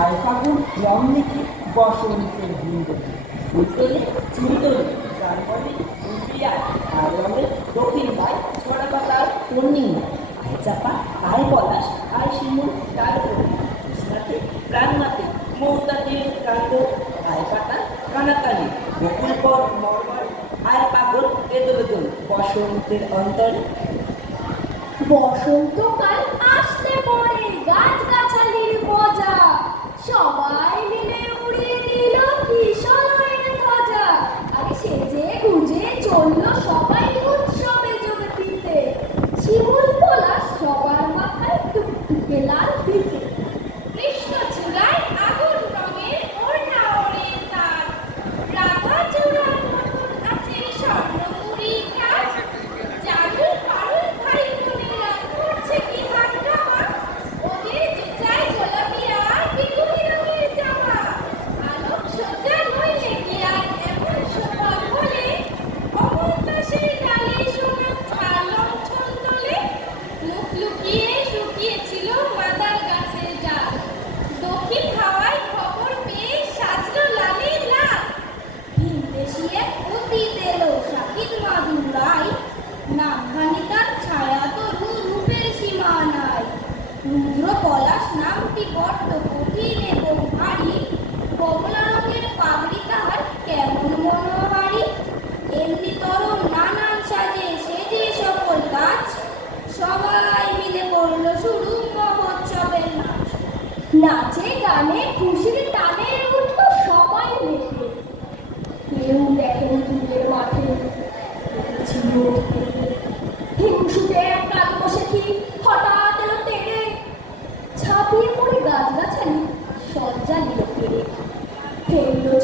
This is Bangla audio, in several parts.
আর ফাগুন রং দেখে বসন্তের বিন্দু উল্পিয়া আর রঙে দক্ষিণ পায় ছড়া পাতার পূর্ণিমা। আয় চাপা, আয় পলাশ, আয় শিমুল, তার কৃষ্ণাতে প্রাণনাতে মৌতাতে কান্দ আয় পাতা কানাকানি বকুল পর মর্মর আয় পাগল বেদল বসন্তের অন্তরে। বসন্তকাল আসতে পরে গাছগাছালির মজা। সবাই মিলে পলাশ নামটি বড্ড কঠিন এবং ভারী কমলা রঙের পাগড়ি তাহার কেমন মনোহারি? এমনি তরুণ নানান সাজে সেজে সকল গাছ সবাই মিলে করল শুরু মহোৎসবের নাচ। নাচে, গানে, খুশির টানে উঠল সবাই মেতে কেউ দেখেন দূরের মাঠে। ছিল।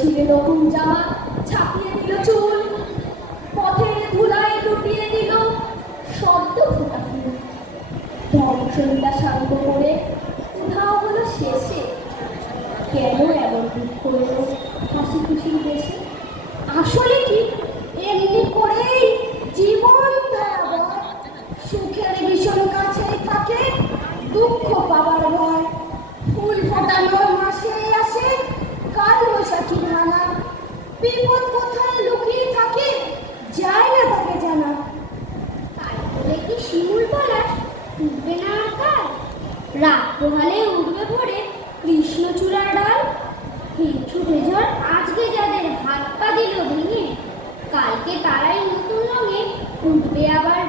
ছিঁড়ে নতুন জামা, ছাপিয়ে দিল চুল। পথের ধুলায় লুটিয়ে দিল শব্দ ফোটা ধ্বংসলীলা শান্ত করে, উধাও হলো শেষে। কেন এমন দুঃখ এলো হাসি খুশির দেশে? আসলে কি? এমনি করেই জীবন সুখের ভীষণ কাছে থাকে দুঃখ পাবার ভয়। রাত পোহালে উঠবে পড়ে কৃষ্ণচূড়ার ডাল। হিংসু ভেজর আজকে যাদের হাত পা দিল ভেঙে, কালকে তারাই নতুন রঙে উঠবে আবার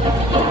Oh.